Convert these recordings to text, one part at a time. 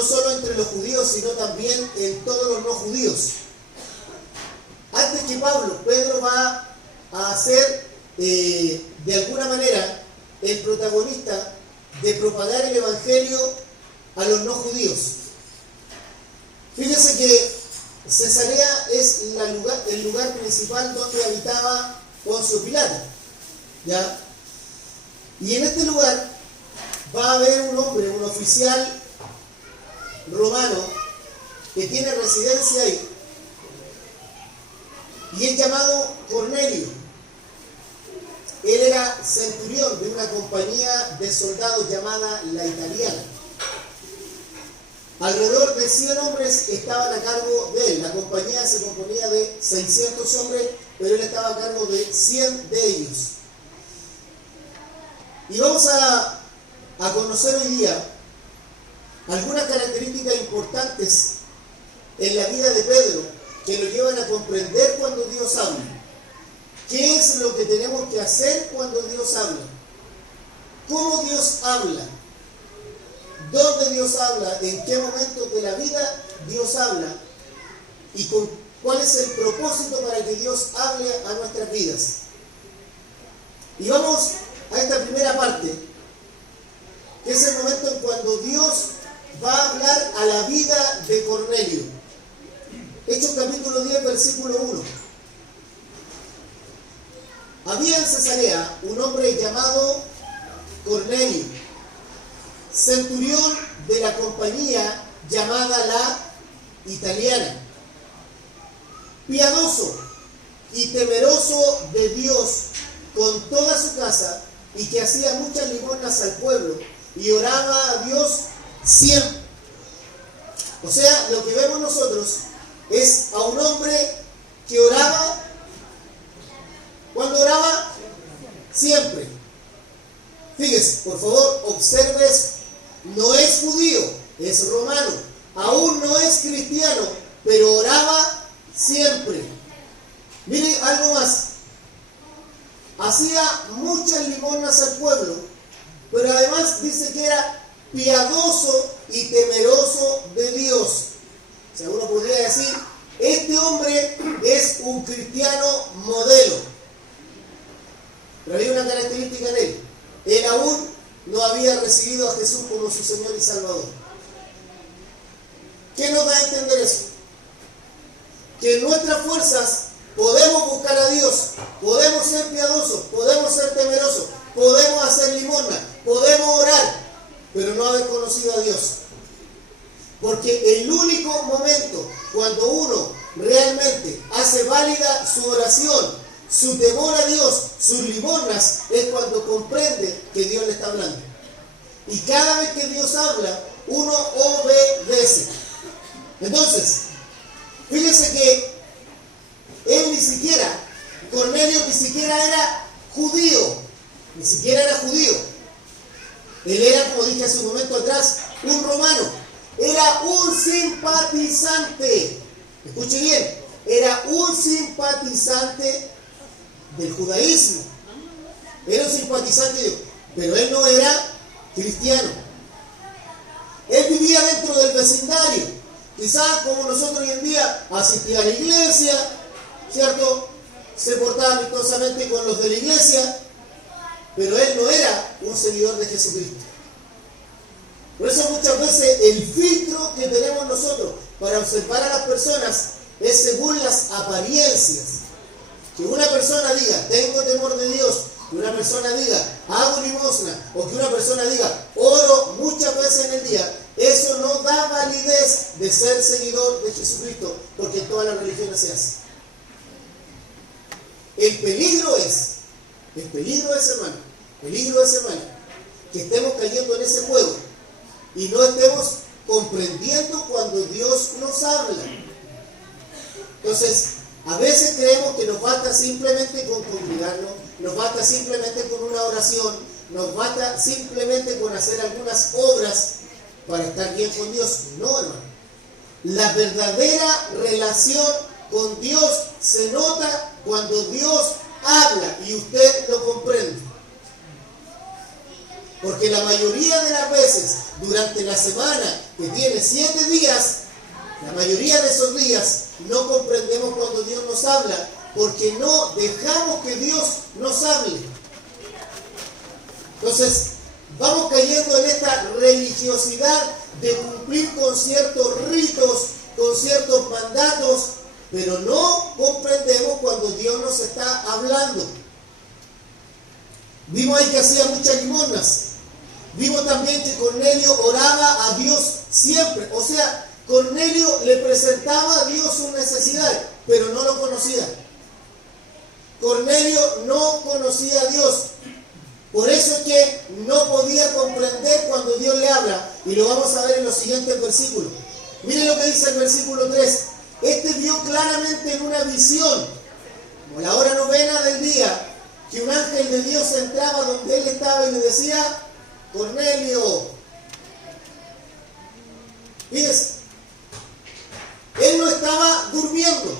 no solo entre los judíos, sino también en todos los no judíos. Antes que Pedro va a ser de alguna manera el protagonista de propagar el evangelio a los no judíos. Fíjense que Cesarea es el lugar principal donde habitaba Poncio Pilato, ¿ya? Y en este lugar va a haber un hombre, un oficial romano que tiene residencia ahí, y es llamado Cornelio. Él era centurión de una compañía de soldados llamada la Italiana. Alrededor de 100 hombres estaban a cargo de él. La compañía se componía de 600 hombres, pero él estaba a cargo de 100 de ellos. Y vamos a conocer hoy día algunas características importantes en la vida de Pedro que lo llevan a comprender cuando Dios habla. ¿Qué es lo que tenemos que hacer cuando Dios habla? ¿Cómo Dios habla? ¿Dónde Dios habla? ¿En qué momento de la vida Dios habla? ¿Y cuál es el propósito para que Dios hable a nuestras vidas? Y vamos a esta primera parte, que es el momento en cuando Dios va a hablar a la vida de Cornelio. Hechos capítulo 10, versículo 1. Había en Cesarea un hombre llamado Cornelio, centurión de la compañía llamada la Italiana, piadoso y temeroso de Dios con toda su casa, y que hacía muchas limosnas al pueblo y oraba a Dios siempre. O sea, lo que vemos nosotros es a un hombre que oraba. ¿Cuándo oraba? Siempre. Fíjese, por favor, observe eso. No es judío, es romano. Aún no es cristiano, pero oraba siempre. Mire algo más. Hacía muchas limosnas al pueblo, pero además dice que era piadoso y temeroso de Dios. O sea, uno podría decir, este hombre es un cristiano modelo. Pero había una característica en él. Él aún no había recibido a Jesús como su Señor y Salvador. ¿Qué nos da a entender eso? Que en nuestras fuerzas podemos buscar a Dios, podemos ser piadosos, podemos ser temerosos, podemos hacer limosna, podemos orar, pero no haber conocido a Dios. Porque el único momento cuando uno realmente hace válida su oración, su temor a Dios, sus limosnas, es cuando comprende que Dios le está hablando. Y cada vez que Dios habla, uno obedece. Entonces, fíjense que él ni siquiera, Cornelio ni siquiera era judío, ni siquiera era judío. Él era, como dije hace un momento atrás, un romano. Era un simpatizante. Escuche bien, era un simpatizante del judaísmo. Era un simpatizante, pero él no era cristiano. Él vivía dentro del vecindario. Quizás como nosotros hoy en día, asistía a la iglesia, ¿cierto? Se portaba amistosamente con los de la iglesia, pero él no era un seguidor de Jesucristo. Por eso muchas veces el filtro que tenemos nosotros para observar a las personas es según las apariencias. Que una persona diga, tengo temor de Dios, que una persona diga, hago limosna, o que una persona diga, oro muchas veces en el día, eso no da validez de ser seguidor de Jesucristo, porque en todas las religiones se hace. El peligro es, hermano, que estemos cayendo en ese juego y no estemos comprendiendo cuando Dios nos habla. Entonces, a veces creemos que nos basta simplemente con congregarnos, nos basta simplemente con una oración, nos basta simplemente con hacer algunas obras para estar bien con Dios. No, hermano. La verdadera relación con Dios se nota cuando Dios habla y usted lo comprende. Porque la mayoría de las veces, durante la semana, que tiene 7 días, la mayoría de esos días no comprendemos cuando Dios nos habla, porque no dejamos que Dios nos hable. Entonces, vamos cayendo en esta religiosidad de cumplir con ciertos ritos, con ciertos mandatos, pero no comprendemos cuando Dios nos está hablando. Vimos ahí que hacía muchas limosnas. Vimos también que Cornelio oraba a Dios siempre. O sea, Cornelio le presentaba a Dios sus necesidades, pero no lo conocía. Cornelio no conocía a Dios. Por eso es que no podía comprender cuando Dios le habla. Y lo vamos a ver en los siguientes versículos. Miren lo que dice el versículo 3. Este vio claramente en una visión, como la hora novena del día, que un ángel de Dios entraba donde él estaba y le decía: Cornelio. Fíjense, él no estaba durmiendo.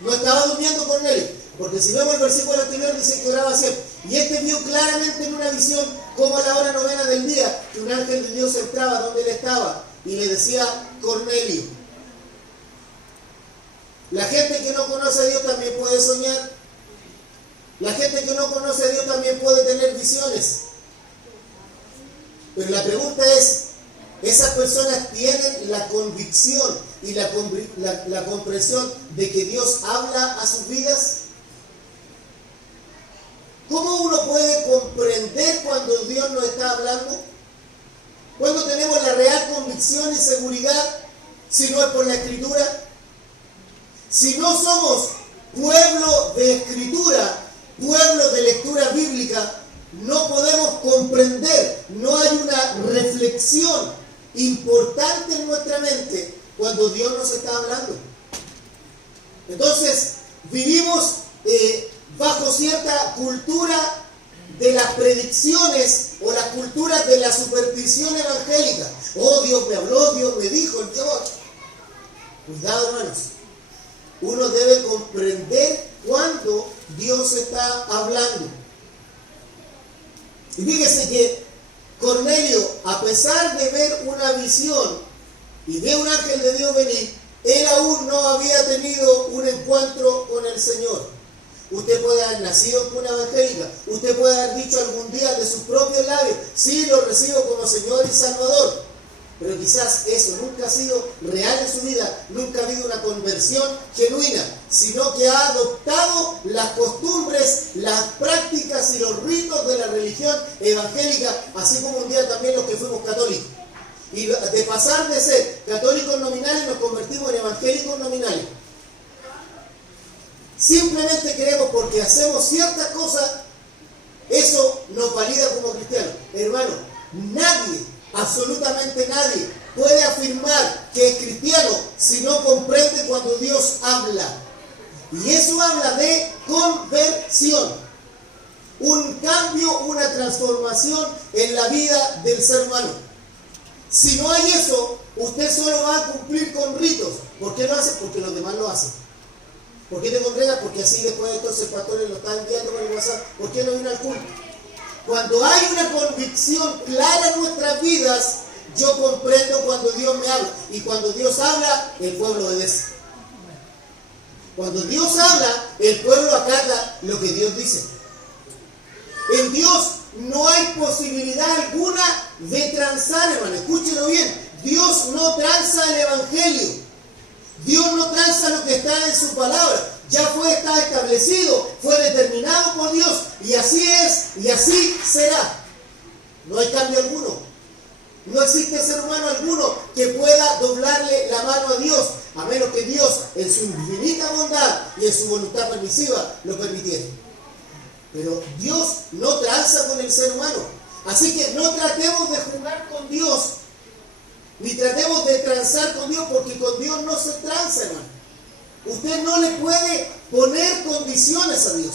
No estaba durmiendo Cornelio. Porque si vemos el versículo anterior, dice que oraba siempre. Y este vio claramente en una visión, como a la hora novena del día, que un ángel de Dios entraba donde él estaba y le decía: Cornelio. La gente que no conoce a Dios también puede soñar. La gente que no conoce a Dios también puede tener visiones. Pero la pregunta es, ¿esas personas tienen la convicción y la comprensión de que Dios habla a sus vidas? ¿Cómo uno puede comprender cuando Dios nos está hablando? ¿Cuándo tenemos la real convicción y seguridad si no es por la Escritura? Si no somos pueblo de Escritura, pueblo de lectura bíblica, no podemos comprender, no hay una reflexión importante en nuestra mente cuando Dios nos está hablando. Entonces, vivimos bajo cierta cultura de las predicciones o la cultura de la superstición evangélica. Oh, Dios me habló, Dios me dijo, Dios. Cuidado, hermanos. Uno debe comprender cuando Dios está hablando. Y fíjese que Cornelio, a pesar de ver una visión y de un ángel de Dios venir, él aún no había tenido un encuentro con el Señor. Usted puede haber nacido en cuna evangélica, usted puede haber dicho algún día de sus propios labios: sí, lo recibo como Señor y Salvador. Pero quizás eso nunca ha sido real en su vida, nunca ha habido una conversión genuina, sino que ha adoptado las costumbres, las prácticas y los ritos de la religión evangélica, así como un día también los que fuimos católicos. Y de pasar de ser católicos nominales nos convertimos en evangélicos nominales. Simplemente creemos porque hacemos ciertas cosas, eso nos valida como cristianos. Hermano, nadie, absolutamente nadie, puede afirmar que es cristiano si no comprende cuando Dios habla. Y eso habla de conversión. Un cambio, una transformación en la vida del ser humano. Si no hay eso, usted solo va a cumplir con ritos. ¿Por qué lo hace? Porque los demás lo hacen. ¿Por qué te congregas? Porque así después entonces el pastor lo está enviando por el WhatsApp. ¿Por qué no vino al culto? Cuando hay una convicción clara en nuestras vidas, yo comprendo cuando Dios me habla. Y cuando Dios habla, el pueblo obedece. Cuando Dios habla, el pueblo acata lo que Dios dice. En Dios no hay posibilidad alguna de transar, hermano. Escúchelo bien. Dios no tranza el evangelio. Dios no tranza lo que está en su palabra. Ya está establecido, fue determinado por Dios. Y así es, y así será. No hay cambio alguno. No existe ser humano alguno que pueda doblarle la mano a Dios, a menos que Dios, en su infinita bondad y en su voluntad permisiva, lo permitiera. Pero Dios no tranza con el ser humano. Así que no tratemos de jugar con Dios, ni tratemos de transar con Dios, porque con Dios no se tranza, hermano. Usted no le puede poner condiciones a Dios.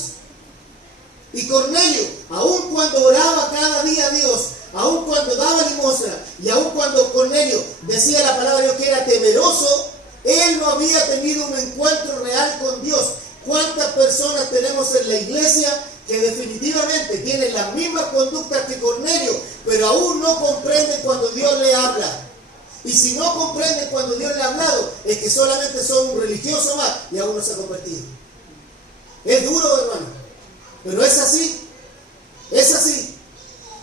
Y Cornelio, aun cuando oraba cada día a Dios, aun cuando daba limosna, y aun cuando Cornelio decía la palabra de Dios que era temeroso, él no había tenido un encuentro real con Dios. ¿Cuántas personas tenemos en la iglesia que definitivamente tienen las mismas conductas que Cornelio, pero aún no comprenden cuando Dios le habla? Y si no comprenden cuando Dios le ha hablado, es que solamente son un religioso más y aún no se ha convertido. Es duro, hermano, pero es así. Es así.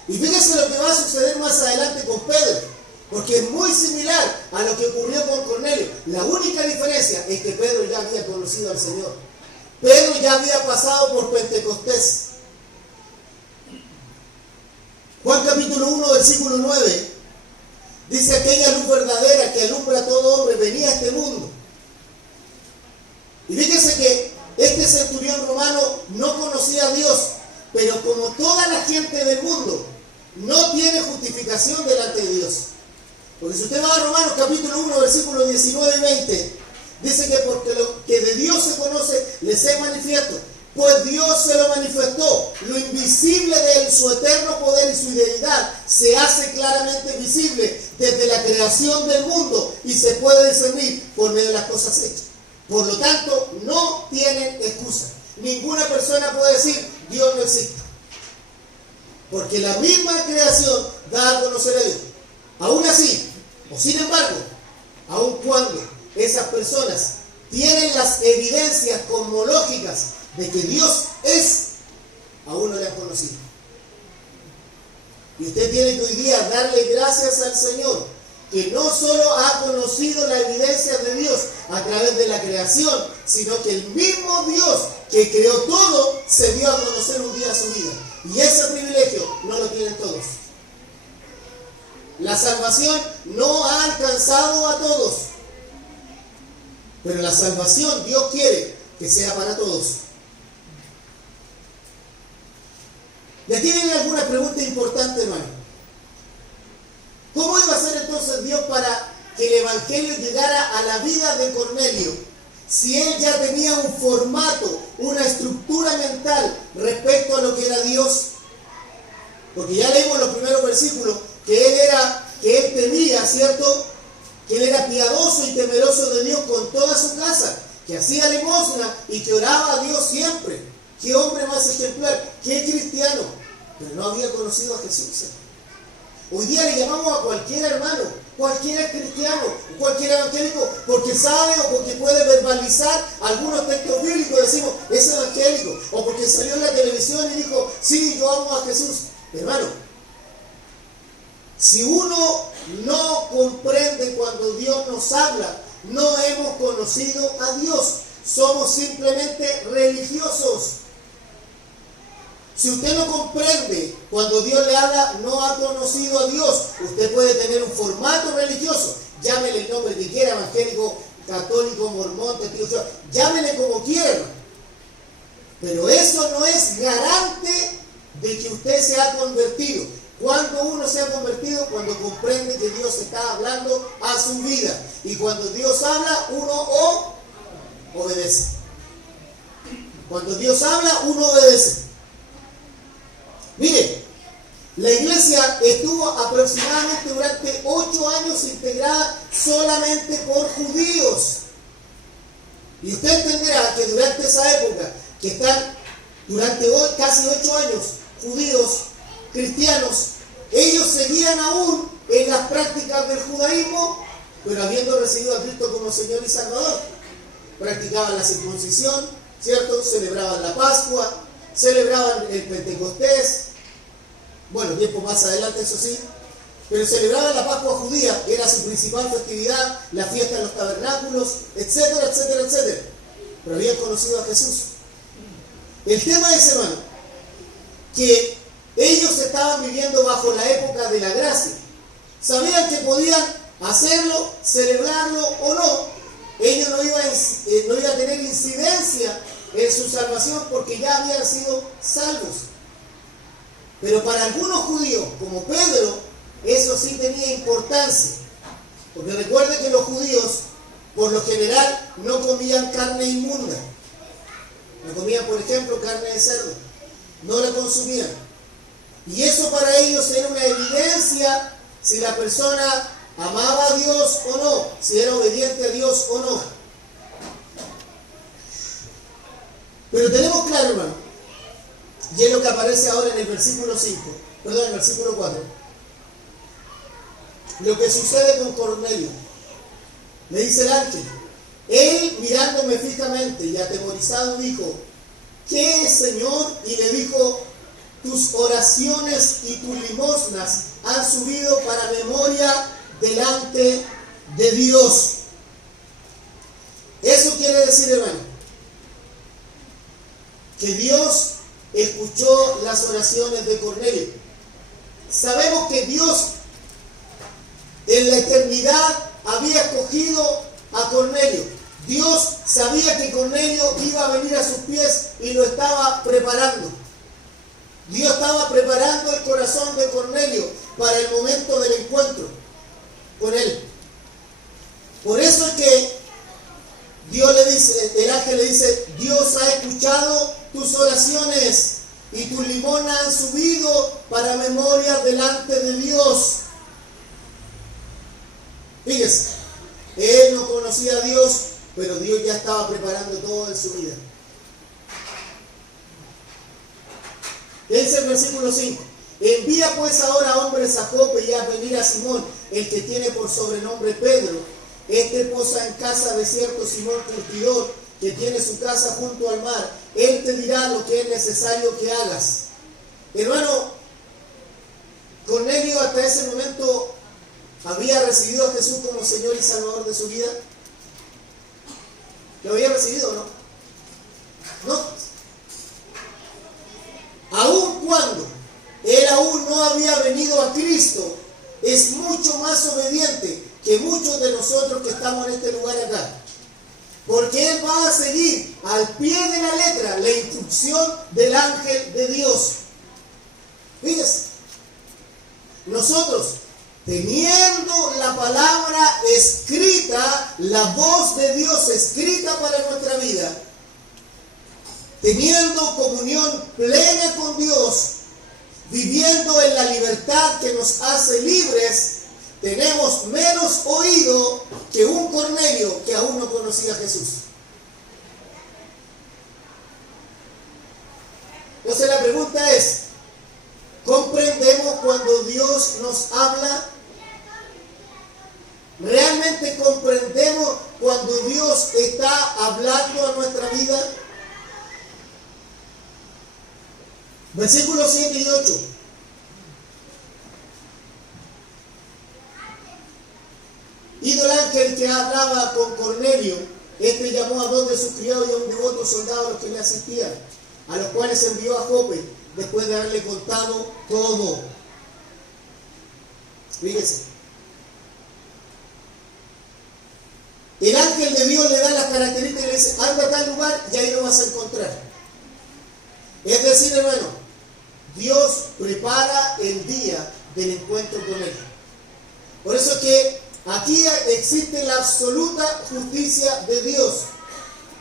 Y fíjense lo que va a suceder más adelante con Pedro, porque es muy similar a lo que ocurrió con Cornelio. La única diferencia es que Pedro ya había conocido al Señor. Pedro ya había pasado por Pentecostés. Juan capítulo 1, versículo 9, dice: aquella luz verdadera que alumbra a todo hombre venía a este mundo. Y fíjense que este centurión romano no conocía a Dios, pero como toda la gente del mundo, no tiene justificación delante de Dios. Porque si usted va a Romanos capítulo 1, versículos 19 y 20, dice que porque lo que de Dios se conoce les es manifiesto, pues Dios se lo manifestó. Lo invisible de él, su eterno poder y su deidad, se hace claramente visible desde la creación del mundo y se puede discernir por medio de las cosas hechas. Por lo tanto, no tienen excusa. Ninguna persona puede decir: Dios no existe. Porque la misma creación da a conocer a Dios. Aún así, o sin embargo, aun cuando esas personas tienen las evidencias cosmológicas de que Dios es, aún no le han conocido. Y usted tiene que hoy día darle gracias al Señor, que no solo ha conocido la evidencia de Dios a través de la creación, sino que el mismo Dios que creó todo se dio a conocer un día a su vida. Y ese privilegio no lo tienen todos. La salvación no ha alcanzado a todos, pero la salvación Dios quiere que sea para todos. Y aquí viene alguna pregunta importante, hermano. ¿Cómo iba a ser entonces Dios para que el Evangelio llegara a la vida de Cornelio, si él ya tenía un formato, una estructura mental respecto a lo que era Dios? Porque ya leímos los primeros versículos que él temía, ¿cierto? Que él era piadoso y temeroso de Dios con toda su casa, que hacía limosna y que oraba a Dios siempre. Qué hombre más ejemplar, qué cristiano, pero no había conocido a Jesús. Hoy día le llamamos a cualquier hermano, cualquier cristiano, cualquier evangélico, porque sabe o porque puede verbalizar algunos textos bíblicos, decimos: es evangélico, o porque salió en la televisión y dijo: sí, yo amo a Jesús. Hermano, si uno no comprende cuando Dios nos habla, no hemos conocido a Dios, somos simplemente religiosos. Si usted no comprende cuando Dios le habla, no ha conocido a Dios. Usted puede tener un formato religioso, llámele el nombre que quiera, evangélico, católico, mormón, testigo, llámele como quiera, pero eso no es garante de que usted se ha convertido. Cuando uno se ha convertido, cuando comprende que Dios está hablando a su vida, y cuando Dios habla, uno obedece. Cuando Dios habla, uno obedece. Mire, la iglesia estuvo aproximadamente durante 8 años integrada solamente por judíos. Y usted entenderá que durante esa época, que están durante casi 8 años, judíos, cristianos, ellos seguían aún en las prácticas del judaísmo, pero habiendo recibido a Cristo como Señor y Salvador. Practicaban la circuncisión, ¿cierto? Celebraban la Pascua, celebraban el Pentecostés, bueno, tiempo más adelante, eso sí, pero celebraban la Pascua judía, que era su principal festividad, la fiesta de los tabernáculos, etcétera, etcétera, etcétera. Pero habían conocido a Jesús. El tema es, hermano, que ellos estaban viviendo bajo la época de la gracia. Sabían que podían hacerlo, celebrarlo o no. Ellos no iban a tener incidencia en su salvación porque ya habían sido salvos. Pero para algunos judíos, como Pedro, eso sí tenía importancia. Porque recuerden que los judíos, por lo general, no comían carne inmunda. No comían, por ejemplo, carne de cerdo. No la consumían. Y eso para ellos era una evidencia si la persona amaba a Dios o no, si era obediente a Dios o no. Pero tenemos claro, hermano, y es lo que aparece ahora en el versículo 4. lo que sucede con Cornelio. Me dice el ángel, él mirándome fijamente y atemorizado dijo, ¿qué es, Señor? Y le dijo, tus oraciones y tus limosnas han subido para memoria delante de Dios. Eso quiere decir, hermano, que Dios escuchó las oraciones de Cornelio. Sabemos que Dios en la eternidad había escogido a Cornelio. Dios sabía que Cornelio iba a venir a sus pies y lo estaba preparando. Dios estaba preparando el corazón de Cornelio para el momento del encuentro con él. Por eso es que Dios le dice, el ángel le dice, Dios ha escuchado tus oraciones y tus limonas han subido para memoria delante de Dios. Fíjese, él no conocía a Dios, pero Dios ya estaba preparando todo en su vida. Dice el versículo 5. Envía pues ahora hombres a Jope y a venir a Simón, el que tiene por sobrenombre Pedro. Este posa en casa de cierto Simón curtidor, que tiene su casa junto al mar. Él te dirá lo que es necesario que hagas. Hermano, Cornelio hasta ese momento había recibido a Jesús como Señor y Salvador de su vida. ¿Lo había recibido o no? No. Aun cuando él aún no había venido a Cristo, es mucho más obediente que muchos de nosotros que estamos en este lugar acá. Porque él va a seguir al pie de la letra la instrucción del ángel de Dios. Fíjese, nosotros teniendo la palabra escrita, la voz de Dios escrita para nuestra vida, teniendo comunión plena con Dios, viviendo en la libertad que nos hace libres, tenemos menos oído que un Cornelio que aún no conocía a Jesús. Entonces la pregunta es, ¿comprendemos cuando Dios nos habla? ¿Realmente comprendemos cuando Dios está hablando a nuestra vida? Versículos 7 y 8. Ido el ángel que hablaba con Cornelio, este llamó a 2 de sus criados y a un devoto soldado a los que le asistían, a los cuales envió a Jope, después de haberle contado todo. Fíjese. El ángel de Dios le da las características y le dice, anda a tal lugar y ahí lo vas a encontrar. Es decir, hermano, Dios prepara el día del encuentro con Él. Por eso es que aquí existe la absoluta justicia de Dios.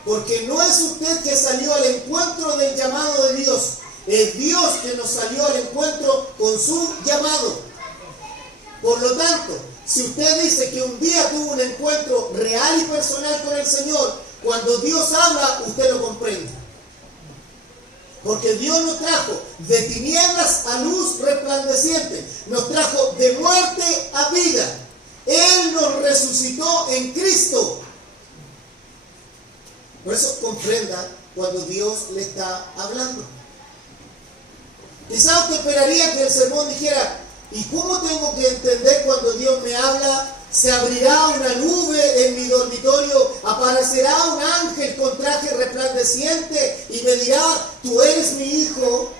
Porque no es usted que salió al encuentro del llamado de Dios. Es Dios que nos salió al encuentro con su llamado. Por lo tanto, si usted dice que un día tuvo un encuentro real y personal con el Señor, cuando Dios habla, usted lo comprende. Porque Dios nos trajo de tinieblas a luz resplandeciente. Nos trajo de muerte a vida. Él nos resucitó en Cristo. Por eso comprenda cuando Dios le está hablando. Quizá usted esperaría que el sermón dijera, ¿y cómo tengo que entender cuando Dios me habla? Se abrirá una nube en mi dormitorio, aparecerá un ángel con traje resplandeciente y me dirá, tú eres mi hijo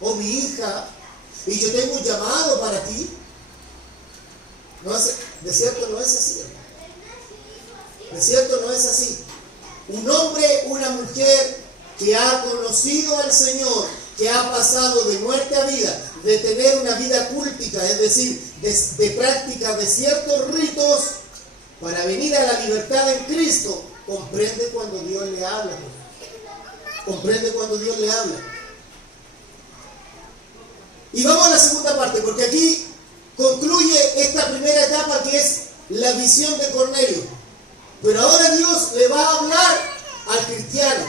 o mi hija y yo tengo un llamado para ti. No es, de cierto no es así. De cierto no es así. Un hombre, una mujer que ha conocido al Señor, que ha pasado de muerte a vida, de tener una vida cúltica, es decir, de práctica de ciertos ritos, para venir a la libertad en Cristo, comprende cuando Dios le habla. Comprende cuando Dios le habla. Y vamos a la segunda parte, porque aquí concluye esta primera etapa que es la visión de Cornelio. Pero ahora Dios le va a hablar al cristiano.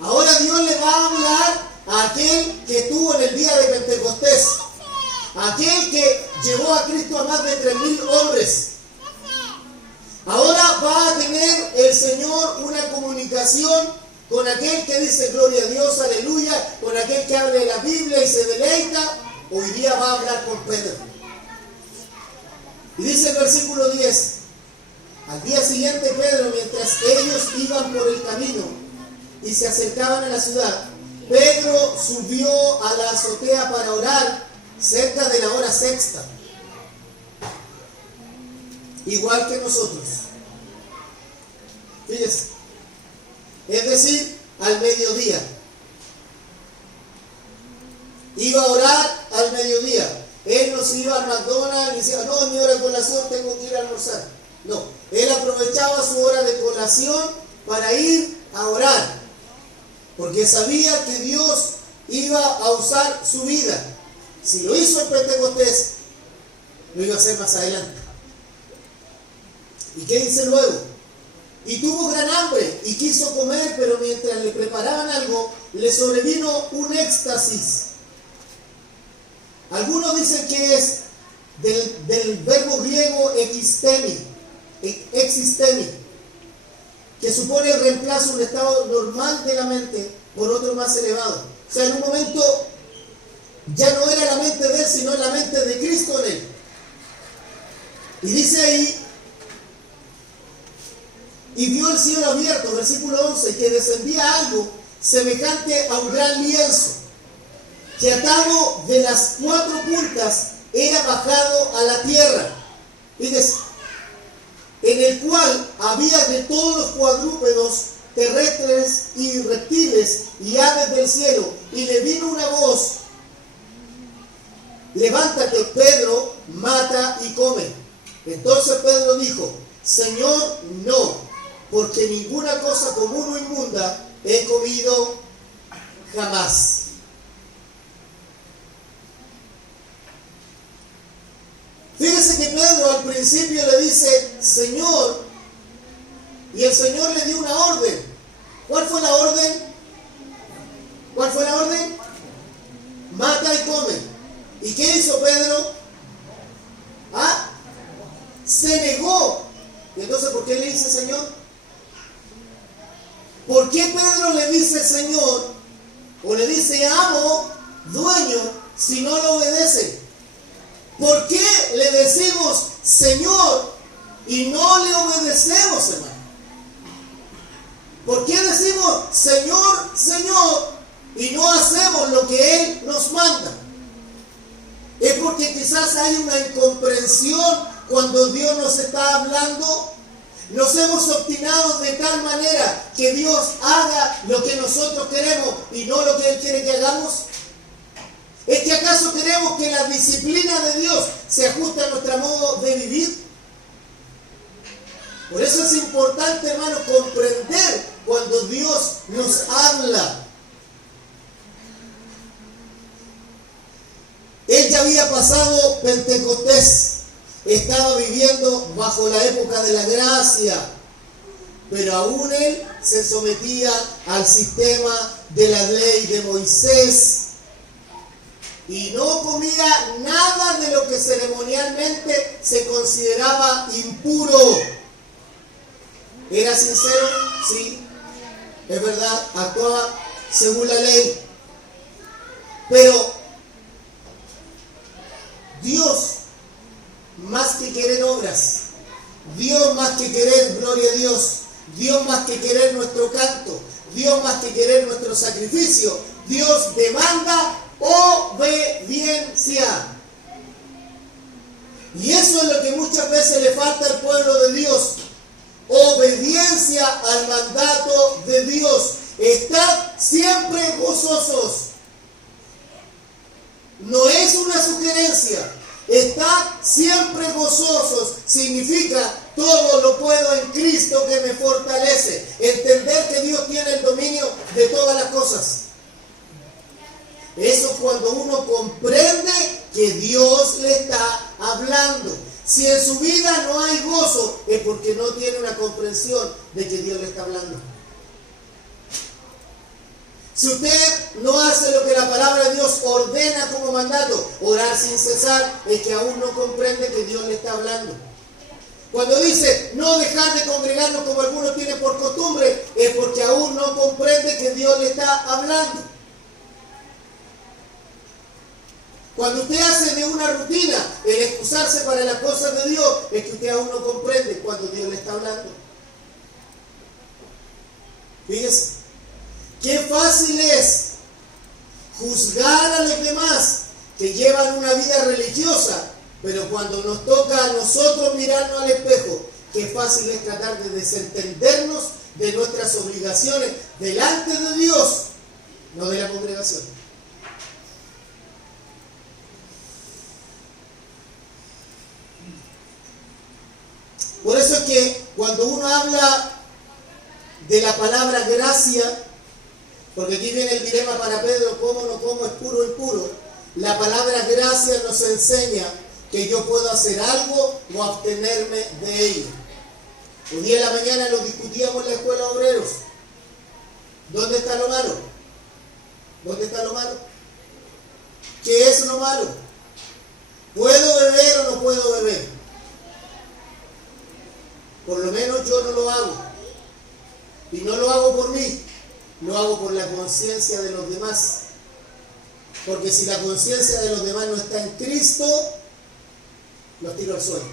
Ahora Dios le va a hablar a aquel que estuvo en el día de Pentecostés. aquel que llevó a Cristo a más de 3.000 hombres. Ahora va a tener el Señor una comunicación con aquel que dice gloria a Dios, aleluya, con aquel que abre la Biblia y se deleita. Hoy día va a hablar con Pedro. Y dice el versículo 10, al día siguiente Pedro, mientras ellos iban por el camino y se acercaban a la ciudad, Pedro subió a la azotea para orar cerca de la hora sexta, igual que nosotros. Fíjese, es decir, al mediodía. Iba a orar al mediodía. Él no se iba al McDonald's y decía, no, mi hora de colación tengo que ir a almorzar. No, él aprovechaba su hora de colación para ir a orar, porque sabía que Dios iba a usar su vida. Si lo hizo en Pentecostés, lo iba a hacer más adelante. ¿Y qué dice luego? Y tuvo gran hambre y quiso comer, pero mientras le preparaban algo, le sobrevino un éxtasis. Algunos dicen que es del verbo griego existemi, que supone el reemplazo de un estado normal de la mente por otro más elevado. O sea, en un momento ya no era la mente de él, sino la mente de Cristo en él. Y dice ahí, y vio el cielo abierto, versículo 11, que descendía algo semejante a un gran lienzo, que atado de las 4 puntas era bajado a la tierra. Fíjese, en el cual había de todos los cuadrúpedos terrestres y reptiles y aves del cielo. Y le vino una voz: levántate, Pedro, mata y come. Entonces Pedro dijo: Señor, no, porque ninguna cosa común o inmunda he comido jamás. Fíjese que Pedro al principio le dice Señor, y el Señor le dio una orden. ¿Cuál fue la orden? ¿Cuál fue la orden? Mata y come. ¿Y qué hizo Pedro? ¿Ah? Se negó. ¿Y entonces por qué le dice Señor? ¿Por qué Pedro le dice Señor o le dice amo, dueño, si no lo obedece? ¿Por qué le decimos Señor y no le obedecemos, hermano? ¿Por qué decimos Señor, Señor y no hacemos lo que Él nos manda? Es porque quizás hay una incomprensión cuando Dios nos está hablando. Nos hemos obstinado de tal manera que Dios haga lo que nosotros queremos y no lo que Él quiere que hagamos. ¿Es que acaso queremos que la disciplina de Dios se ajuste a nuestro modo de vivir? Por eso es importante, hermano, comprender cuando Dios nos habla. Él ya había pasado Pentecostés, estaba viviendo bajo la época de la gracia, pero aún él se sometía al sistema de la ley de Moisés y no comía nada de lo que ceremonialmente se consideraba impuro. ¿Era sincero? Sí, es verdad, actuaba según la ley. Pero Dios, más que querer obras, Dios más que querer gloria a Dios, Dios más que querer nuestro canto, Dios más que querer nuestro sacrificio, Dios demanda obediencia. Y eso es lo que muchas veces le falta al pueblo de Dios. Obediencia al mandato de Dios. Estad siempre gozosos. No es una sugerencia. Estad siempre gozosos. Significa todo lo puedo en Cristo que me fortalece. Entender que Dios tiene el dominio de todas las cosas. Eso es cuando uno comprende que Dios le está hablando. Si en su vida no hay gozo, es porque no tiene una comprensión de que Dios le está hablando. Si usted no hace lo que la palabra de Dios ordena como mandato, orar sin cesar, es que aún no comprende que Dios le está hablando. Cuando dice no dejar de congregarnos como algunos tienen por costumbre, es porque aún no comprende que Dios le está hablando. Cuando usted hace de una rutina el excusarse para las cosas de Dios, es que usted aún no comprende cuando Dios le está hablando. Fíjese, qué fácil es juzgar a los demás que llevan una vida religiosa, pero cuando nos toca a nosotros mirarnos al espejo, qué fácil es tratar de desentendernos de nuestras obligaciones delante de Dios, no de la congregación. Por eso es que cuando uno habla de la palabra gracia, porque aquí viene el dilema para Pedro, como no como, es puro o impuro, la palabra gracia nos enseña que yo puedo hacer algo o abstenerme de ello. Un día en la mañana lo discutíamos en la escuela de obreros. ¿Dónde está lo malo? ¿Dónde está lo malo? ¿Qué es lo malo? ¿Puedo beber o no puedo beber? Por lo menos yo no lo hago. Y no lo hago por mí, lo hago por la conciencia de los demás. Porque si la conciencia de los demás no está en Cristo, los tiro al suelo.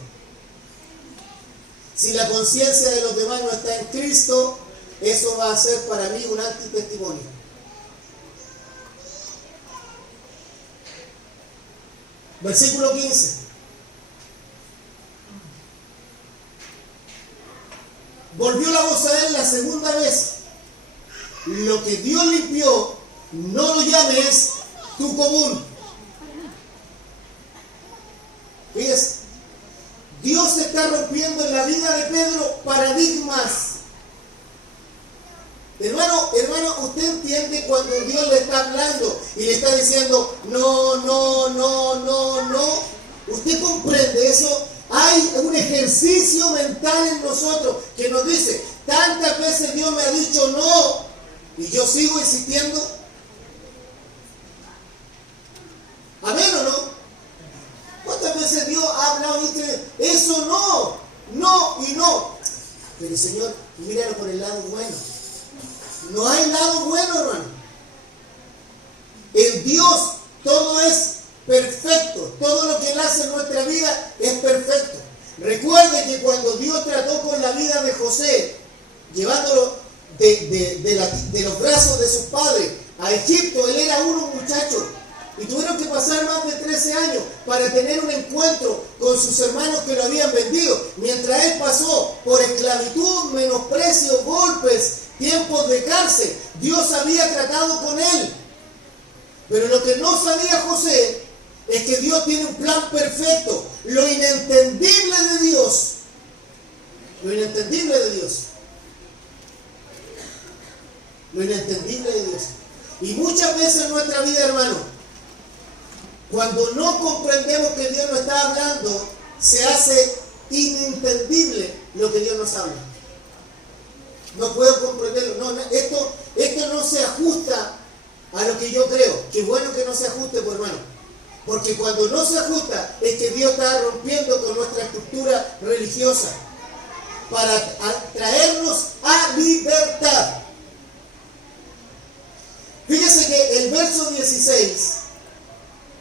Si la conciencia de los demás no está en Cristo, eso va a ser para mí un antitestimonio. Versículo 15. Volvió la voz a él la segunda vez. Lo que Dios limpió, no lo llames tu común. Fíjese, Dios está rompiendo en la vida de Pedro paradigmas. Hermano, usted entiende cuando Dios le está hablando y le está diciendo no. ¿Usted comprende eso? Hay un ejercicio mental en nosotros que nos dice, tantas veces Dios me ha dicho no y yo sigo insistiendo. ¿Amén o no? ¿Cuántas veces Dios ha hablado y dice, eso no y no? Pero Señor, míralo por el lado bueno. No hay lado bueno, hermano. En Dios todo es perfecto. Todo lo que Él hace en nuestra vida es perfecto. Recuerde que cuando Dios trató con la vida de José, llevándolo de los brazos de sus padres a Egipto, él era un muchacho. Y tuvieron que pasar más de 13 años para tener un encuentro con sus hermanos que lo habían vendido. Mientras él pasó por esclavitud, menosprecio, golpes, tiempos de cárcel, Dios había tratado con él. Pero lo que no sabía José es que Dios tiene un plan perfecto. Lo inentendible de Dios. Lo inentendible de Dios. Lo inentendible de Dios. Y muchas veces en nuestra vida, hermano, cuando no comprendemos que Dios nos está hablando, se hace inentendible lo que Dios nos habla. No puedo comprenderlo. Esto no se ajusta a lo que yo creo. Qué bueno que no se ajuste, pues, hermano. Porque cuando no se ajusta es que Dios está rompiendo con nuestra estructura religiosa para traernos a libertad. Fíjese que el verso 16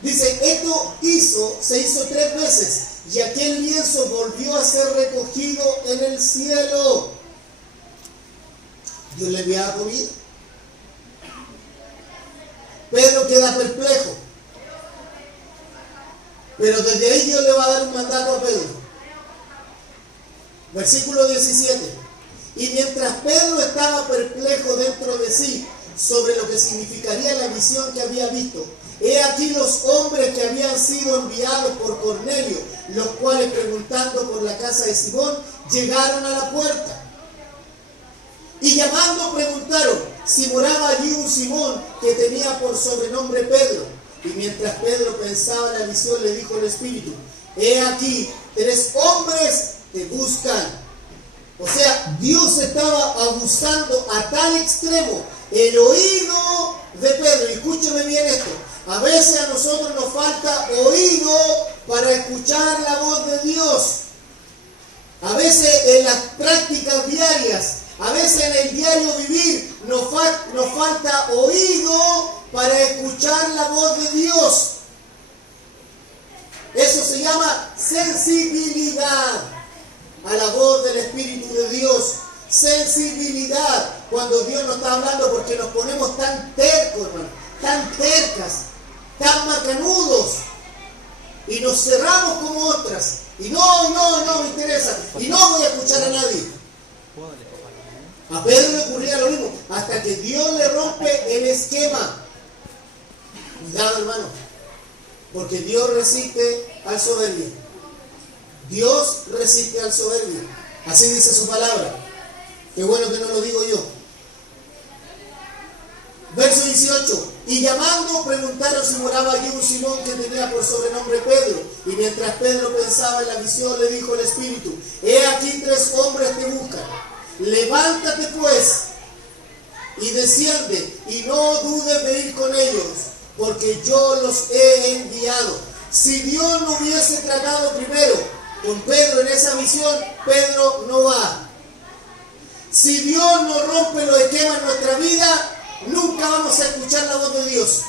dice, esto se hizo 3 veces y aquel lienzo volvió a ser recogido en el cielo. Dios le enviaba comida. Pedro queda perplejo. Pero desde ahí Dios le va a dar un mandato a Pedro. Versículo 17. Y mientras Pedro estaba perplejo dentro de sí sobre lo que significaría la visión que había visto, he aquí los hombres que habían sido enviados por Cornelio, los cuales preguntando por la casa de Simón, llegaron a la puerta. Y llamando preguntaron si moraba allí un Simón que tenía por sobrenombre Pedro. Y mientras Pedro pensaba en la visión, le dijo el Espíritu, he aquí, 3 hombres te buscan. O sea, Dios estaba abusando a tal extremo el oído de Pedro, y escúcheme bien esto, a veces a nosotros nos falta oído para escuchar la voz de Dios. A veces en las prácticas diarias, a veces en el diario vivir, nos falta oído para escuchar la voz de Dios. Eso se llama sensibilidad a la voz del Espíritu de Dios. Sensibilidad cuando Dios nos está hablando, porque nos ponemos tan tercos, hermano, tan tercas, tan macanudos, y nos cerramos como otras. Y no me interesa, y no voy a escuchar a nadie. A Pedro le ocurría lo mismo, hasta que Dios le rompe el esquema. Cuidado, hermano, porque Dios resiste al soberbio. Dios resiste al soberbio. Así dice su palabra. Qué bueno que no lo digo yo. Verso 18. Y llamando, preguntaron si moraba allí un Simón que tenía por sobrenombre Pedro. Y mientras Pedro pensaba en la visión, le dijo el Espíritu: he aquí 3 hombres te buscan. Levántate pues y desciende, y no dudes de ir con ellos, porque yo los he enviado. Si Dios no hubiese tratado primero con Pedro en esa visión, Pedro no va. Si Dios no rompe los esquemas en nuestra vida, nunca vamos a escuchar la voz de Dios.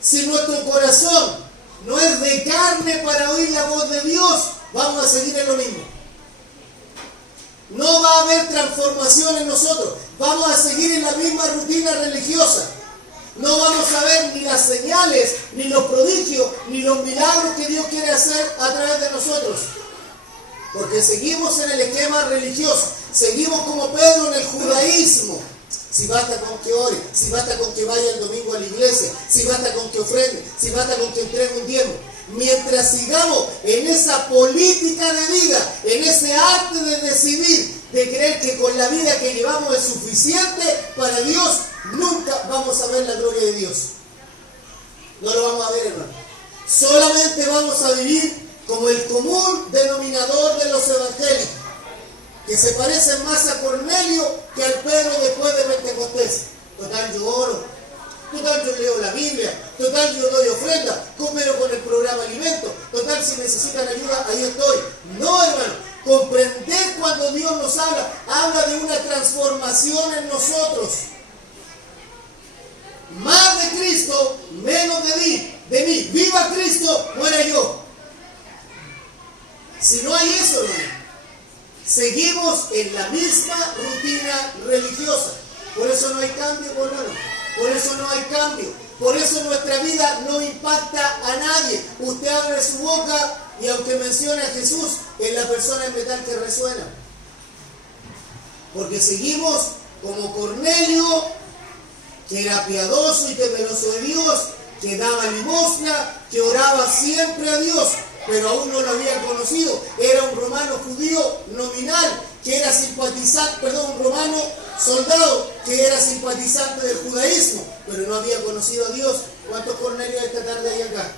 Si nuestro corazón no es de carne para oír la voz de Dios, vamos a seguir en lo mismo. No va a haber transformación en nosotros. Vamos a seguir en la misma rutina religiosa. No vamos a ver ni las señales, ni los prodigios, ni los milagros que Dios quiere hacer a través de nosotros. Porque seguimos en el esquema religioso. Seguimos como Pedro en el judaísmo. Si basta con que ore, si basta con que vaya el domingo a la iglesia, si basta con que ofrende, si basta con que entregue un diezmo. Mientras sigamos en esa política de vida, en ese arte de decidir, de creer que con la vida que llevamos es suficiente para Dios, nunca vamos a ver la gloria de Dios. No lo vamos a ver, hermano. Solamente vamos a vivir como el común denominador de los evangélicos, que se parecen más a Cornelio que al Pedro después de Pentecostés. Total, yo oro. Total, yo leo la Biblia. Total, yo doy ofrenda. Coopero con el programa Alimento. Total, si necesitan ayuda, ahí estoy. No, hermano. Comprender cuando Dios nos habla de una transformación en nosotros. Más de Cristo, menos de mí. Viva Cristo, muera yo. Si no hay eso, hermano, seguimos en la misma rutina religiosa. Por eso no hay cambio, hermano. Por eso no hay cambio. Por eso nuestra vida no impacta a nadie. Usted abre su boca y aunque mencione a Jesús, es la persona en metal que resuena. Porque seguimos como Cornelio, que era piadoso y temeroso de Dios, que daba limosna, que oraba siempre a Dios, pero aún no lo había conocido. Era un romano judío nominal, que era simpatizante, un romano soldado, que era simpatizante del judaísmo, pero no había conocido a Dios. ¿Cuántos Cornelios esta tarde hay acá?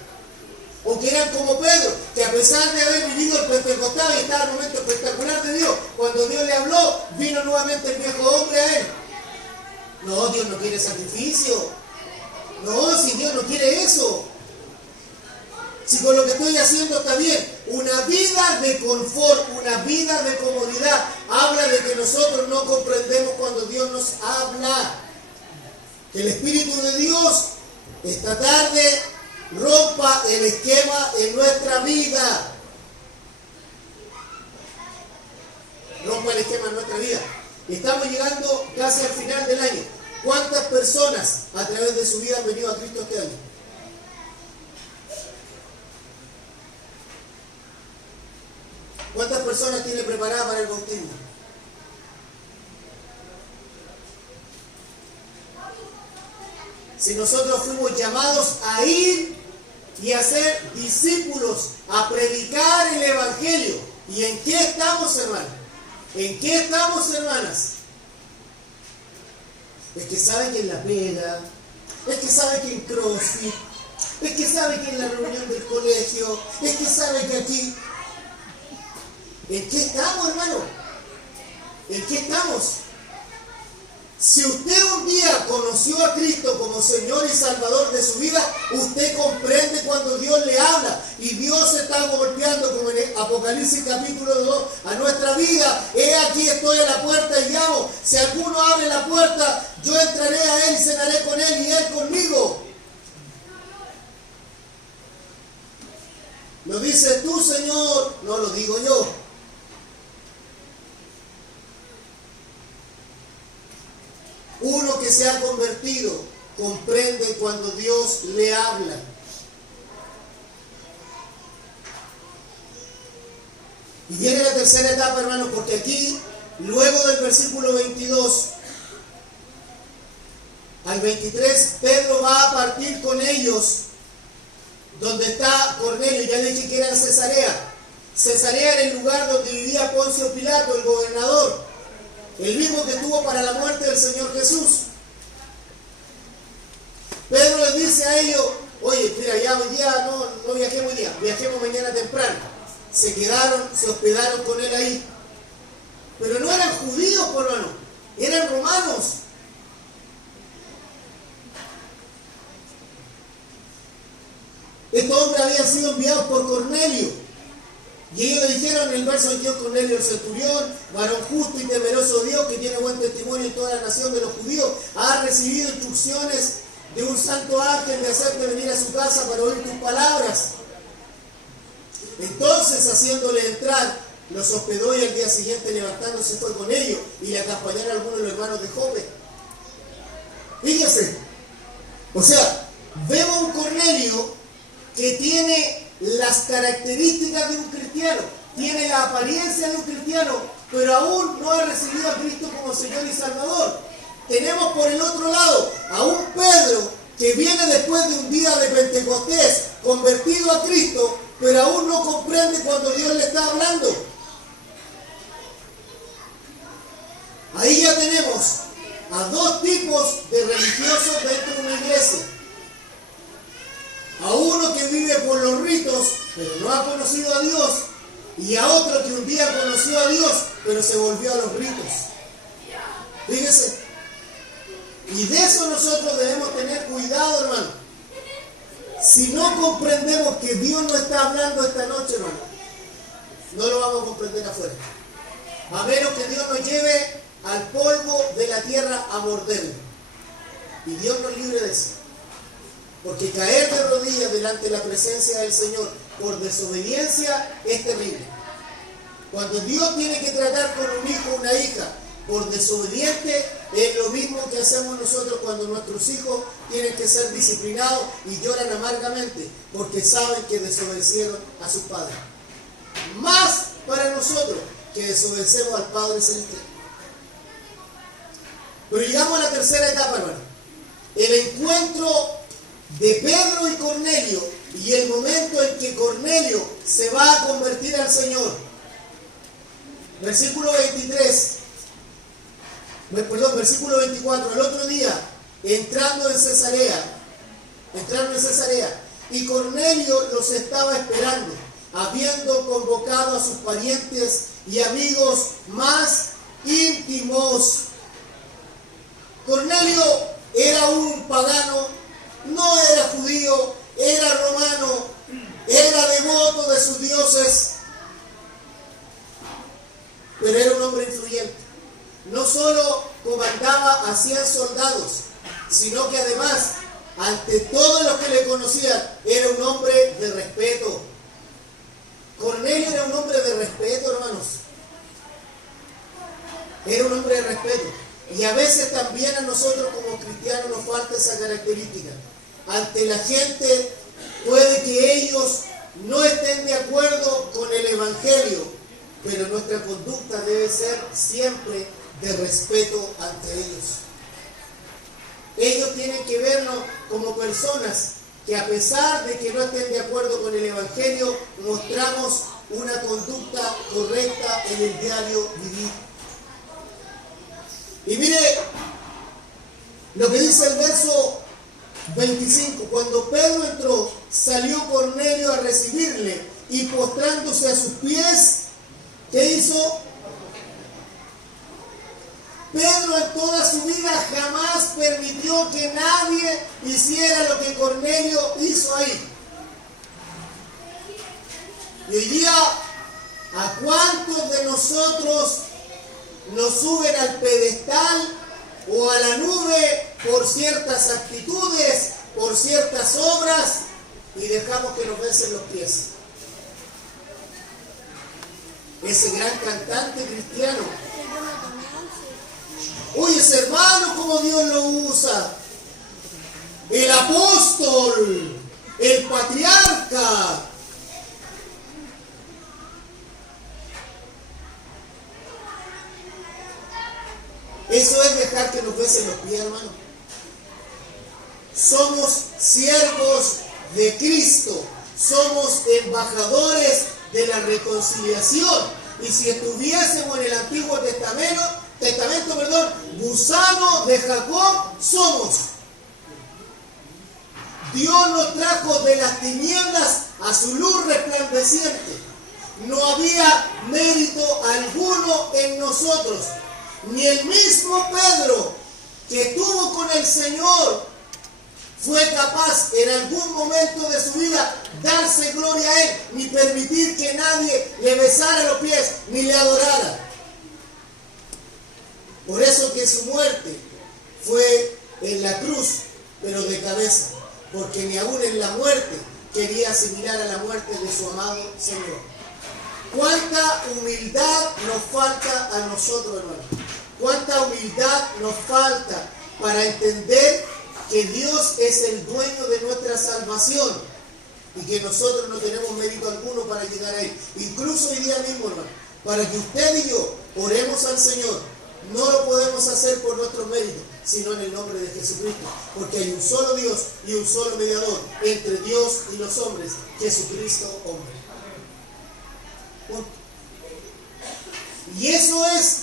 O que eran como Pedro, que a pesar de haber vivido el Pentecostal y estaba en un momento espectacular de Dios, cuando Dios le habló, vino nuevamente el viejo hombre a él. No, Dios no quiere sacrificio. No, si Dios no quiere eso. Si con lo que estoy haciendo está bien. Una vida de confort, una vida de comodidad, habla de que nosotros no comprendemos cuando Dios nos habla. Que el Espíritu de Dios esta tarde rompa el esquema en nuestra vida. Rompa el esquema en nuestra vida. Estamos llegando casi al final del año. ¿Cuántas personas a través de su vida han venido a Cristo este año? ¿Cuántas personas tiene preparada para el bautismo? Si nosotros fuimos llamados a ir y a ser discípulos, a predicar el Evangelio. ¿Y en qué estamos, hermanos? ¿En qué estamos, hermanas? Es que sabe que en la pega, es que sabe que en CrossFit, es que sabe que en la reunión del colegio, es que sabe que aquí. ¿En qué estamos, hermano? ¿En qué estamos? Si usted un día conoció a Cristo como Señor y Salvador de su vida, usted comprende cuando Dios le habla y Dios se está golpeando, como en Apocalipsis capítulo 2, a nuestra vida. He aquí estoy a la puerta y llamo. Si alguno abre la puerta, yo entraré a él y cenaré con él y él conmigo. Lo dice tú, Señor, no lo digo yo. Uno que se ha convertido comprende cuando Dios le habla. Y viene la tercera etapa, hermanos, porque aquí, luego del versículo 22 al 23, Pedro va a partir con ellos donde está Cornelio. Ya le dije que era en Cesarea. Cesarea era el lugar donde vivía Poncio Pilato, el gobernador. El mismo que tuvo para la muerte del Señor Jesús. Pedro les dice a ellos, oye, mira, ya hoy día no viajemos hoy día, viajemos mañana temprano. Se quedaron, se hospedaron con él ahí. Pero no eran judíos, por hermano, eran romanos. Estos hombres habían sido enviados por Cornelio. Y ellos le dijeron en el verso 22, Cornelio el centurión, varón justo y temeroso de Dios, que tiene buen testimonio en toda la nación de los judíos, ha recibido instrucciones de un santo ángel de hacerte venir a su casa para oír tus palabras. Entonces, haciéndole entrar, los hospedó y al día siguiente levantándose fue con ellos y le acompañaron algunos de los hermanos de Jope. Fíjese, o sea, vemos un Cornelio que tiene las características de un cristiano, tiene la apariencia de un cristiano, pero aún no ha recibido a Cristo como Señor y Salvador. Tenemos por el otro lado a un Pedro que viene después de un día de Pentecostés, convertido a Cristo, pero aún no comprende cuando Dios le está hablando. Ahí ya tenemos a dos tipos de religiosos dentro de una iglesia. A uno que vive por los ritos, pero no ha conocido a Dios, y a otro que un día conoció a Dios, pero se volvió a los ritos. Fíjese. Y de eso nosotros debemos tener cuidado, hermano. Si no comprendemos que Dios no está hablando esta noche, hermano, no lo vamos a comprender afuera. A menos que Dios nos lleve al polvo de la tierra a morderlo. Y Dios nos libre de eso. Porque caer de rodillas delante de la presencia del Señor por desobediencia es terrible. Cuando Dios tiene que tratar con un hijo o una hija por desobediente, es lo mismo que hacemos nosotros cuando nuestros hijos tienen que ser disciplinados y lloran amargamente porque saben que desobedecieron a sus padres. Más para nosotros que desobedecemos al Padre Celestial. Pero llegamos a la tercera etapa, hermano. El encuentro de Pedro y Cornelio y el momento en que Cornelio se va a convertir al Señor. Versículo 24. El otro día, entraron en Cesarea, y Cornelio los estaba esperando, habiendo convocado a sus parientes y amigos más íntimos. Cornelio era un pagano, no era judío, era romano, era devoto de sus dioses, pero era un hombre influyente. No solo comandaba a 100 soldados, sino que además, ante todos los que le conocían, era un hombre de respeto. Cornelio era un hombre de respeto, hermanos. Era un hombre de respeto. Y a veces también a nosotros como cristianos nos falta esa característica. Ante la gente puede que ellos no estén de acuerdo con el Evangelio, pero nuestra conducta debe ser siempre de respeto ante ellos. Ellos tienen que vernos como personas que, a pesar de que no estén de acuerdo con el Evangelio, mostramos una conducta correcta en el diario vivir. Y mire lo que dice el verso 25. Cuando Pedro entró, salió Cornelio a recibirle y postrándose a sus pies, ¿qué hizo? Pedro en toda su vida jamás permitió que nadie hiciera lo que Cornelio hizo ahí. Y hoy día, ¿a cuántos de nosotros nos suben al pedestal o a la nube por ciertas actitudes, por ciertas obras, y dejamos que nos besen los pies? Ese gran cantante cristiano. Oye, ese hermano, como Dios lo usa. El apóstol, el patriarca. Eso es dejar que nos besen los pies, hermano. Somos siervos de Cristo. Somos embajadores de la reconciliación. Y si estuviésemos en el Antiguo Testamento, gusano de Jacob somos. Dios nos trajo de las tinieblas a su luz resplandeciente. No había mérito alguno en nosotros. Ni el mismo Pedro, que estuvo con el Señor, fue capaz en algún momento de su vida darse gloria a Él, ni permitir que nadie le besara los pies, ni le adorara. Por eso que su muerte fue en la cruz, pero de cabeza, porque ni aún en la muerte quería asimilar a la muerte de su amado Señor. ¿Cuánta humildad nos falta a nosotros, hermanos? ¿Cuánta humildad nos falta para entender que Dios es el dueño de nuestra salvación y que nosotros no tenemos mérito alguno para llegar a Él? Incluso hoy día mismo, hermano, para que usted y yo oremos al Señor, no lo podemos hacer por nuestros méritos, sino en el nombre de Jesucristo, porque hay un solo Dios y un solo mediador entre Dios y los hombres, Jesucristo hombre. Punto. Y eso es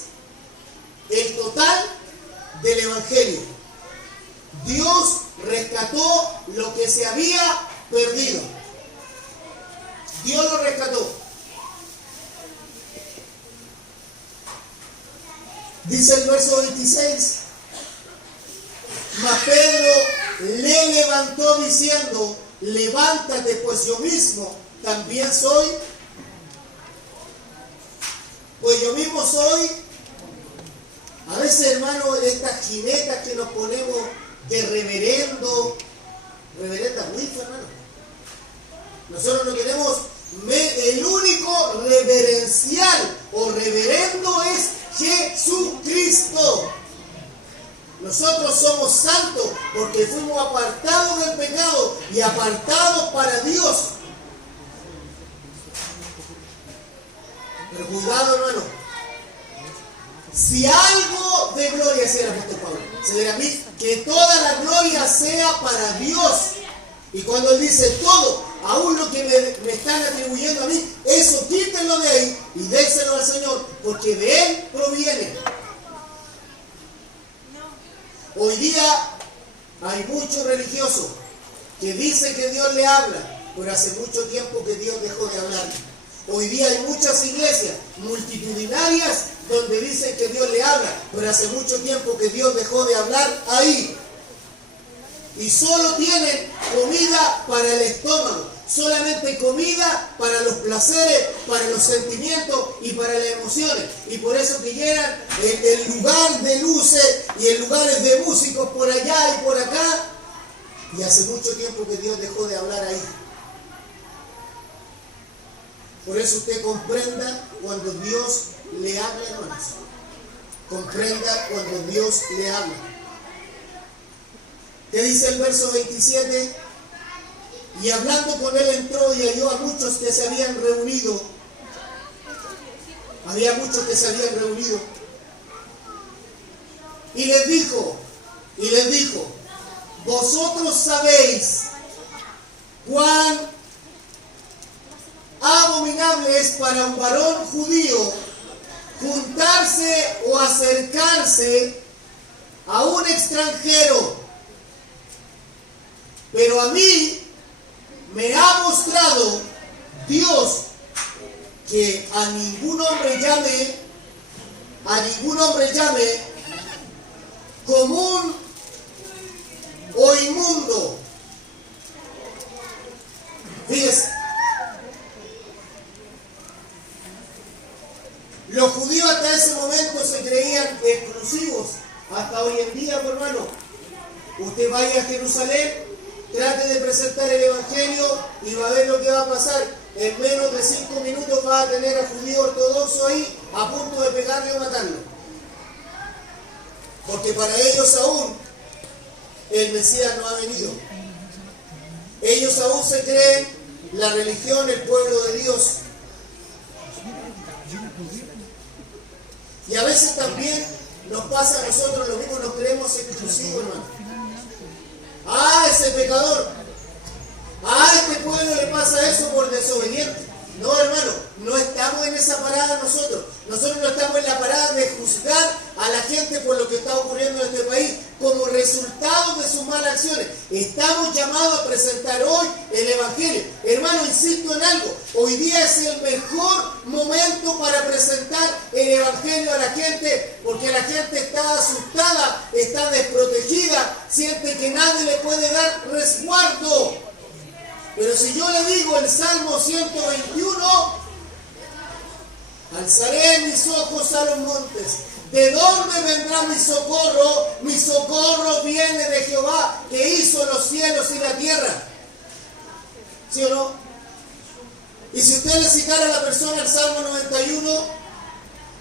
el total del Evangelio. Dios rescató lo que se había perdido. Dios lo rescató. Dice el verso 26. Mas Pedro le levantó diciendo: levántate, pues yo mismo también soy. Pues yo mismo soy. A veces, hermano, estas jinetas que nos ponemos de reverendo, reverenda wifi, hermano. Nosotros no tenemos, el único reverencial o reverendo es Jesucristo. Nosotros somos santos porque fuimos apartados del pecado y apartados para Dios. Pero cuidado, hermano. Si algo de gloria sea el apóstol Pablo, se dirá a mí que toda la gloria sea para Dios. Y cuando él dice todo, aún lo que me están atribuyendo a mí, eso quítenlo de ahí y déselo al Señor, porque de Él proviene. Hoy día hay muchos religiosos que dicen que Dios le habla, pero hace mucho tiempo que Dios dejó de hablar. Hoy día hay muchas iglesias multitudinarias donde dicen que Dios le habla, pero hace mucho tiempo que Dios dejó de hablar ahí. Y solo tienen comida para el estómago, solamente comida para los placeres, para los sentimientos y para las emociones. Y por eso que llenan el lugar de luces y en lugares de músicos por allá y por acá. Y hace mucho tiempo que Dios dejó de hablar ahí. Por eso usted comprenda cuando Dios le habla, hermanos. Comprenda cuando Dios le habla. ¿Qué dice el verso 27? Y hablando con él entró y halló a muchos que se habían reunido. Había muchos que se habían reunido. Y les dijo, vosotros sabéis cuán abominable es para un varón judío juntarse o acercarse a un extranjero. Pero a mí me ha mostrado Dios que a ningún hombre llame común o inmundo. Fíjese, los judíos hasta ese momento se creían exclusivos. Hasta hoy en día, hermano, usted vaya a Jerusalén, trate de presentar el Evangelio y va a ver lo que va a pasar. En menos de 5 minutos va a tener a judío ortodoxo ahí a punto de pegarle o matarlo. Porque para ellos aún el Mesías no ha venido. Ellos aún se creen la religión, el pueblo de Dios. Y a veces también nos pasa a nosotros lo mismo, nos creemos exclusivos, hermano. Ah, ese pecador. Ah, a este pueblo le pasa eso por desobediente. No, hermano, no estamos en esa parada nosotros. Nosotros no estamos en la parada de juzgar a la gente por lo que está ocurriendo en este país como resultado de sus malas acciones. Estamos llamados a presentar hoy el Evangelio. Hermano, insisto en algo. Hoy día es el mejor momento para presentar el Evangelio a la gente, porque la gente está asustada, está desprotegida, siente que nadie le puede dar resguardo. Pero si yo le digo el Salmo 121, alzaré mis ojos a los montes. ¿De dónde vendrá mi socorro? Mi socorro viene de Jehová, que hizo los cielos y la tierra. ¿Sí o no? Y si usted le citara a la persona el Salmo 91,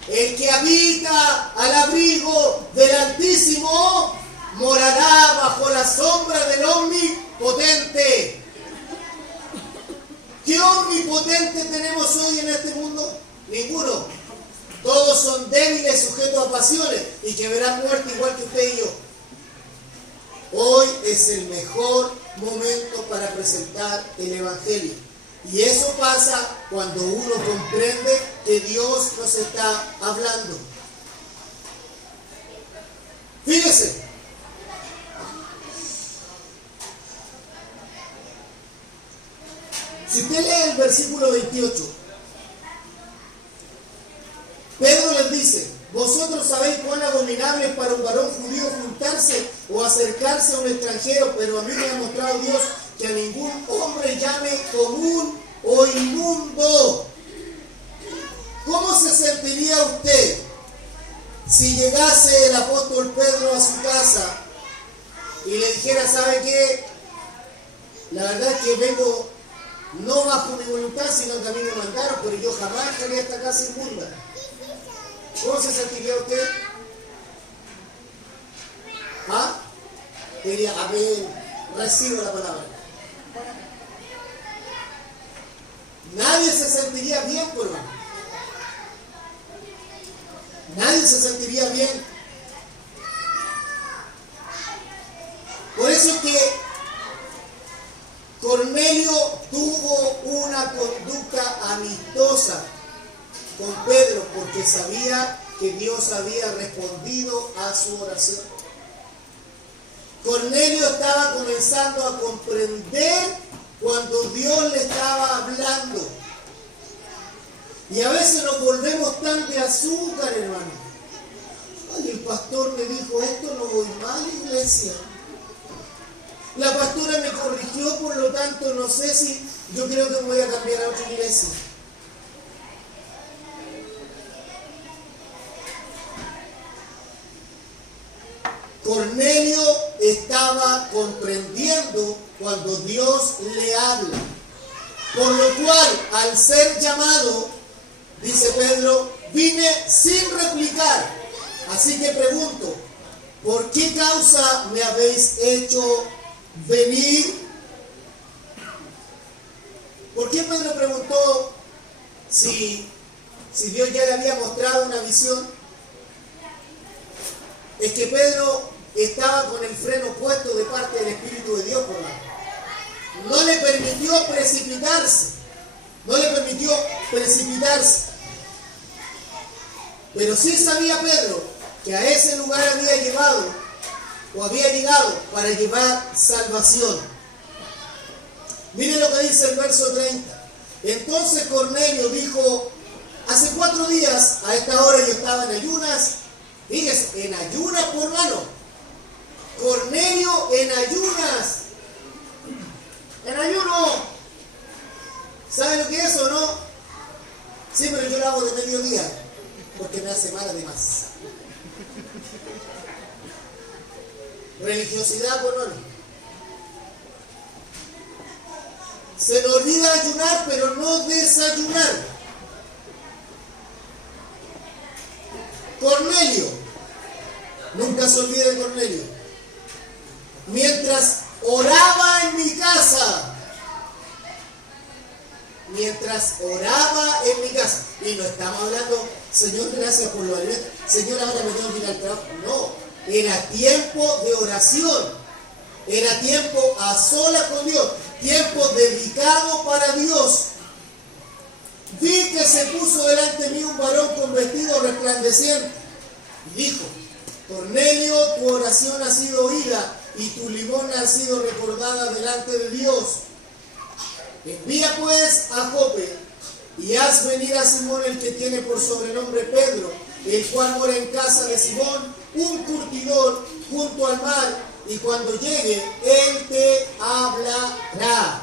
el que habita al abrigo del Altísimo morará bajo la sombra del Omnipotente. ¿Qué omnipotente tenemos hoy en este mundo? Ninguno. Todos son débiles, sujetos a pasiones y que verán muerte igual que usted y yo. Hoy es el mejor momento para presentar el Evangelio. Y eso pasa cuando uno comprende que Dios nos está hablando. Fíjese. Si usted lee el versículo 28, Pedro les dice: vosotros sabéis cuán abominable es para un varón judío juntarse o acercarse a un extranjero, pero a mí me ha mostrado Dios que a ningún hombre llame común o inmundo. ¿Cómo se sentiría usted si llegase el apóstol Pedro a su casa y le dijera: ¿sabe qué? La verdad es que vengo no bajo mi voluntad, sino que a mí me mandaron, pero yo jamás entraría a esta casa inmunda? ¿Cómo se sentiría usted? ¿Ah? Diría: amén, recibo la palabra. Nadie se sentiría bien, por hermano. Nadie se sentiría bien. Por eso es que Cornelio tuvo una conducta amistosa con Pedro, porque sabía que Dios había respondido a su oración. Cornelio estaba comenzando a comprender cuando Dios le estaba hablando. Y a veces nos volvemos tan de azúcar, hermano. Ay, el pastor me dijo esto, no voy mal, iglesia. La pastora me corrigió, por lo tanto no sé si yo creo que me voy a cambiar a otra iglesia. Cornelio estaba comprendiendo cuando Dios le habla. Por lo cual, al ser llamado, dice Pedro, vine sin replicar. Así que pregunto, ¿por qué causa me habéis hecho venir? ¿Por qué Pedro preguntó si Dios ya le había mostrado una visión? Es que Pedro estaba con el freno puesto de parte del Espíritu de Dios, por la no le permitió precipitarse. No le permitió precipitarse. Pero sí sabía Pedro que a ese lugar había llegado para llevar salvación. Miren lo que dice el verso 30. Entonces Cornelio dijo: hace 4 días a esta hora yo estaba en ayunas. Fíjese, en ayunas, por mano. Cornelio en ayunas. En ayuno. ¿Sabe lo que es o no? Sí, pero yo lo hago de mediodía, porque me hace mal además. Religiosidad, por hermano. Se nos olvida ayunar, pero no desayunar. Cornelio. Nunca se olvide de Cornelio. Mientras oraba en mi casa. Mientras oraba en mi casa. Y no estamos hablando, Señor, gracias por lo alimentos. Señor, ahora me tengo que ir al trabajo. No. Era tiempo de oración. Era tiempo a solas con Dios. Tiempo dedicado para Dios. Vi que se puso delante de mí un varón con vestido resplandeciente. Y dijo: Cornelio, tu oración ha sido oída y tu limosna ha sido recordada delante de Dios. Envía pues a Jope y haz venir a Simón, el que tiene por sobrenombre Pedro, el cual mora en casa de Simón, un curtidor junto al mar, y cuando llegue, él te hablará.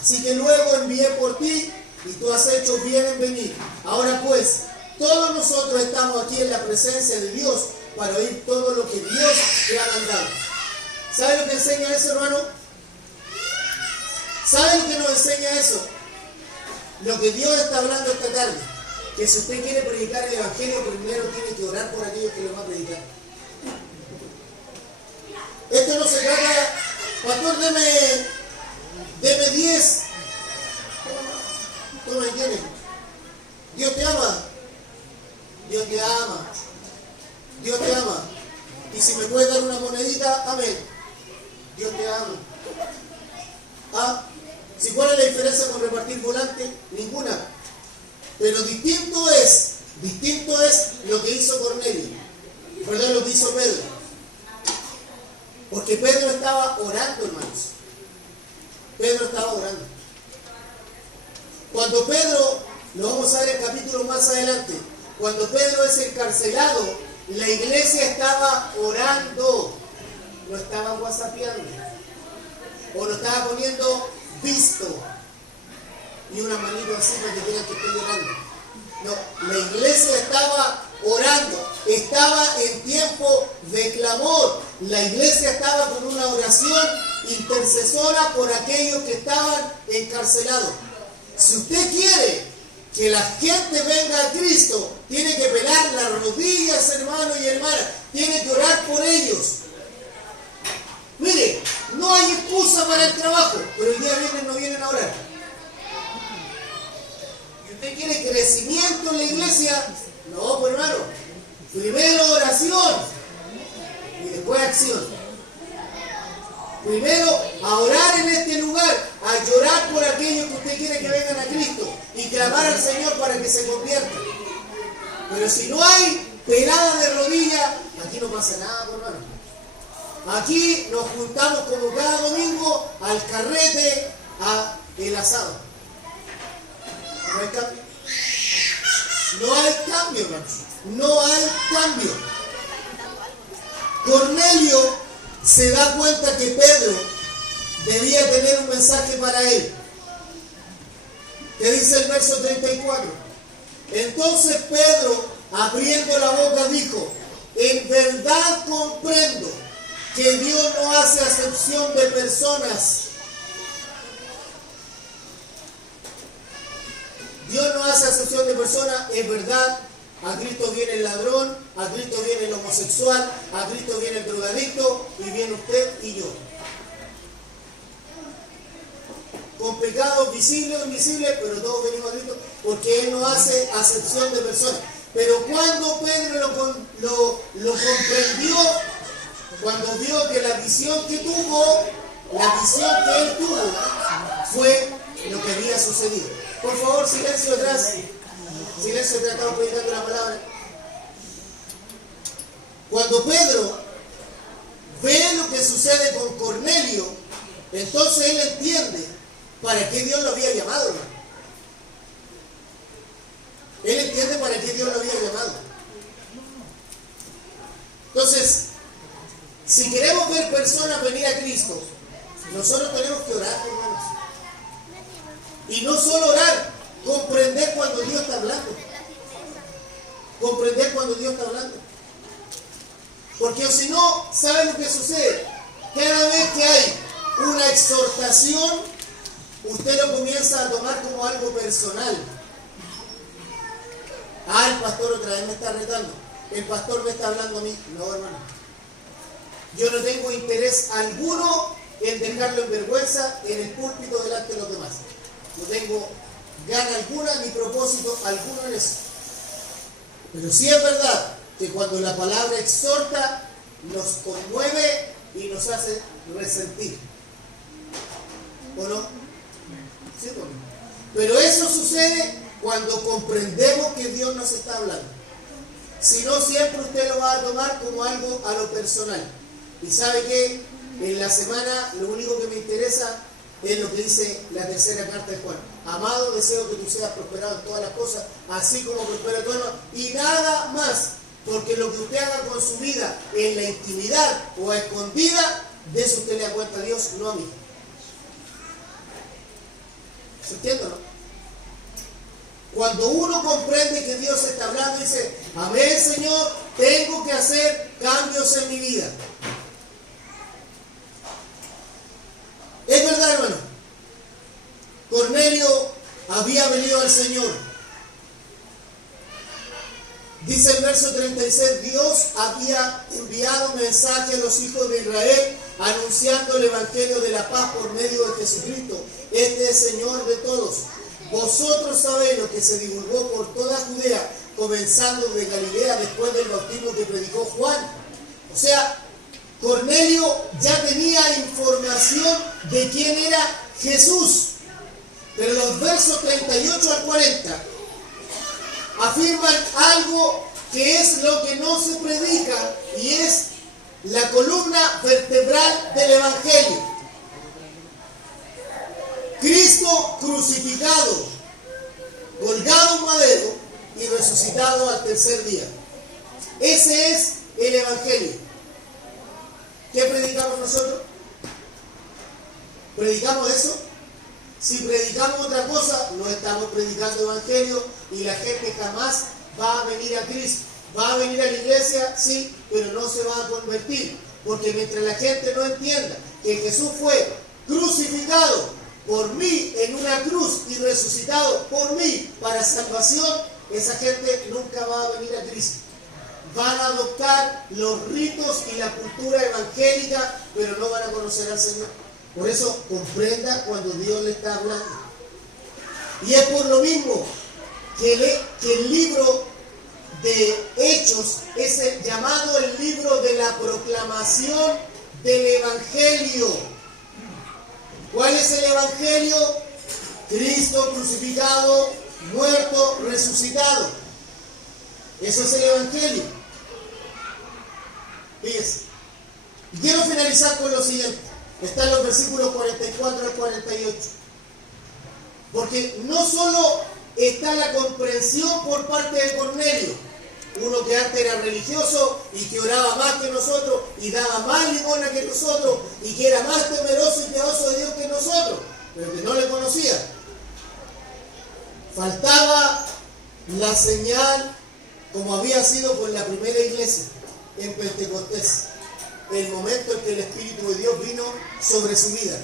Así que luego envié por ti, y tú has hecho bien en venir. Ahora pues, todos nosotros estamos aquí en la presencia de Dios para oír todo lo que Dios te ha mandado. ¿Sabe lo que enseña eso, hermano? ¿Sabe lo que nos enseña eso? Lo que Dios está hablando esta tarde. Que si usted quiere predicar el Evangelio, primero tiene que orar por aquellos que lo van a predicar. Esto no se trata, pastor, deme 10. ¿Cómo me entiendes? Dios te ama. Dios te ama. Dios te ama. Y si me puedes dar una monedita, amén. Dios te ama. ¿Ah? ¿Si cuál es la diferencia con repartir volantes? Ninguna. Pero distinto es lo que hizo Cornelio. Perdón, lo que hizo Pedro. Porque Pedro estaba orando, hermanos. Pedro estaba orando. Cuando Pedro, lo vamos a ver en capítulos más adelante, cuando Pedro es encarcelado, la iglesia estaba orando, no estaba whatsappeando, o lo estaba poniendo visto, y una manito así para que digan que estoy orando. No, la iglesia estaba orando, estaba en tiempo de clamor. La iglesia estaba con una oración intercesora por aquellos que estaban encarcelados. Si usted quiere que la gente venga a Cristo, tiene que pelar las rodillas, hermanos y hermanas, tiene que orar por ellos. Mire, no hay excusa para el trabajo, pero el día viernes no vienen a orar. ¿Y usted quiere crecimiento en la iglesia? No, pues hermano, primero oración y después acción. Primero a orar en este lugar, a llorar por aquellos que usted quiere que vengan a Cristo y clamar al Señor para que se conviertan. Pero si no hay pelada de rodillas, aquí no pasa nada, hermano. Aquí nos juntamos como cada domingo al carrete, a el asado. No hay cambio. No hay cambio, hermanos. No hay cambio. Cornelio se da cuenta que Pedro debía tener un mensaje para él. ¿Qué dice el verso 34? Entonces Pedro, abriendo la boca, dijo: en verdad comprendo que Dios no hace acepción de personas. Dios no hace acepción de personas, es verdad. A Cristo viene el ladrón, a Cristo viene el homosexual, a Cristo viene el drogadicto y viene usted y yo. Con pecados visibles o invisibles, pero todos venimos a Cristo porque Él no hace acepción de personas. Pero cuando Pedro lo comprendió, cuando vio que la visión que él tuvo, fue lo que había sucedido. Por favor, silencio atrás. Silencio atrás, estamos predicando la palabra. Cuando Pedro ve lo que sucede con Cornelio, entonces él entiende para qué Dios lo había llamado, hermano. Él entiende para qué Dios lo había llamado. Entonces, si Si queremos ver personas venir a Cristo, nosotros tenemos que orar, hermanos. Y no solo orar, comprender cuando Dios está hablando. Comprender cuando Dios está hablando. Porque si no, ¿saben lo que sucede? Cada vez que hay una exhortación, usted lo comienza a tomar como algo personal. Ah, el pastor otra vez me está retando. El pastor me está hablando a mí. No, hermano. Yo no tengo interés alguno en dejarlo en vergüenza en el púlpito delante de los demás. No tengo gana alguna ni propósito alguno en eso. Pero sí es verdad que cuando la palabra exhorta, nos conmueve y nos hace resentir. ¿O no? ¿Sí o no? Pero eso sucede cuando comprendemos que Dios nos está hablando. Si no, siempre usted lo va a tomar como algo a lo personal. Y sabe que en la semana lo único que me interesa es lo que dice la tercera carta de Juan. Amado, deseo que tú seas prosperado en todas las cosas, así como prospera tu alma, y nada más, porque lo que usted haga con su vida en la intimidad o a escondida, de eso usted le da cuenta a Dios, no a mí. ¿Se entiende o no? Cuando uno comprende que Dios está hablando y dice, amén, Señor, tengo que hacer cambios en mi vida. Es verdad, hermano. Cornelio había venido al Señor. Dice el verso 36, Dios había enviado mensaje a los hijos de Israel anunciando el evangelio de la paz por medio de Jesucristo. Este es Señor de todos. Vosotros sabéis lo que se divulgó por toda Judea, comenzando de Galilea después del bautismo que predicó Juan. O sea, Cornelio ya tenía información de quién era Jesús. Pero los versos 38 al 40 afirman algo que es lo que no se predica y es la columna vertebral del Evangelio. Cristo crucificado, colgado en madero y resucitado al tercer día. Ese es el Evangelio. ¿Qué predicamos nosotros? ¿Predicamos eso? Si predicamos otra cosa, no estamos predicando Evangelio y la gente jamás va a venir a Cristo. Va a venir a la iglesia, sí, pero no se va a convertir. Porque mientras la gente no entienda que Jesús fue crucificado por mí en una cruz y resucitado por mí para salvación, esa gente nunca va a venir a Cristo. Van a adoptar los ritos y la cultura evangélica, pero no van a conocer al Señor. Por eso comprenda cuando Dios le está hablando. Y es por lo mismo que el libro de Hechos es el llamado el libro de la proclamación del Evangelio. ¿Cuál es el Evangelio? Cristo crucificado, muerto, resucitado. Eso es el Evangelio. Fíjense. Y quiero finalizar con lo siguiente. Están los versículos 44 al 48. Porque no solo está la comprensión por parte de Cornelio, uno que antes era religioso y que oraba más que nosotros y daba más limosna que nosotros y que era más temeroso y piadoso de Dios que nosotros, pero que no le conocía. Faltaba la señal como había sido con la primera iglesia en Pentecostés, el momento en que el Espíritu de Dios vino sobre su vida.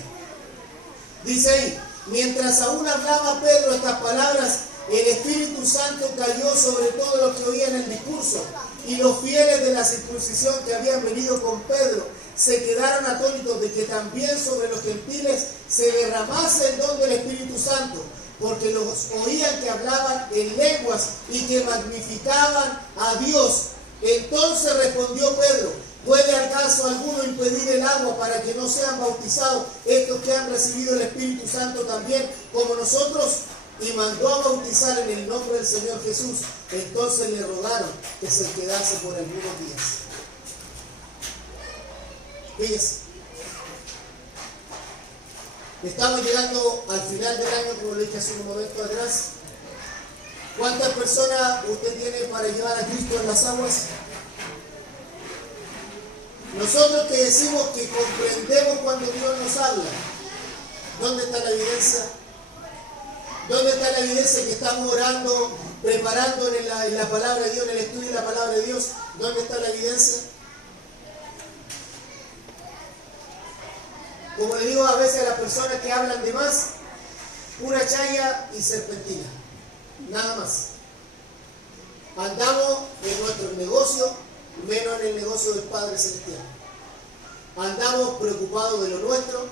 Dice ahí, mientras aún hablaba Pedro estas palabras, el Espíritu Santo cayó sobre todos los que oían el discurso, y los fieles de la circuncisión que habían venido con Pedro se quedaron atónitos de que también sobre los gentiles se derramase el don del Espíritu Santo, porque los oían que hablaban en lenguas y que magnificaban a Dios. Entonces respondió Pedro, ¿puede acaso alguno impedir el agua para que no sean bautizados estos que han recibido el Espíritu Santo también como nosotros? Y mandó a bautizar en el nombre del Señor Jesús. Entonces le rogaron que se quedase por algunos días. Fíjese, estamos llegando al final del año, como lo dije hace un momento atrás. ¿Cuántas personas usted tiene para llevar a Cristo en las aguas? Nosotros que decimos que comprendemos cuando Dios nos habla, ¿dónde está la evidencia? ¿Dónde está la evidencia que estamos orando, preparando en la palabra de Dios, en el estudio de la palabra de Dios? ¿Dónde está la evidencia? Como le digo a veces a las personas que hablan de más, una chaya y serpentina, nada más. Andamos en nuestro negocio, menos en el negocio del Padre Celestial. Andamos preocupados de lo nuestro,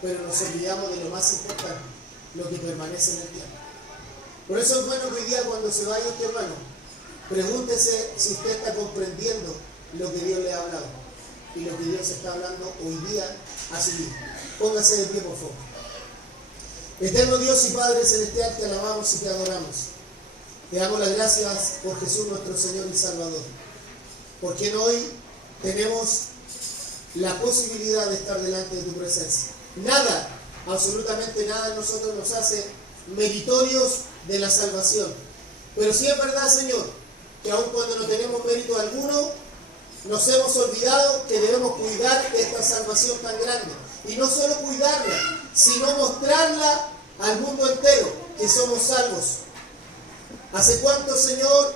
pero nos olvidamos de lo más importante, lo que permanece en el tiempo. Por eso es bueno que hoy día, cuando se vaya este hermano, pregúntese si usted está comprendiendo lo que Dios le ha hablado y lo que Dios está hablando hoy día a su vida. Póngase de pie, por favor. Eterno Dios y Padre Celestial, te alabamos y te adoramos. Te damos las gracias por Jesús nuestro Señor y Salvador, porque hoy tenemos la posibilidad de estar delante de tu presencia. Nada, absolutamente nada en nosotros nos hace meritorios de la salvación. Pero sí es verdad, Señor, que aun cuando no tenemos mérito alguno, nos hemos olvidado que debemos cuidar esta salvación tan grande. Y no solo cuidarla, sino mostrarla al mundo entero, que somos salvos. ¿Hace cuánto, Señor,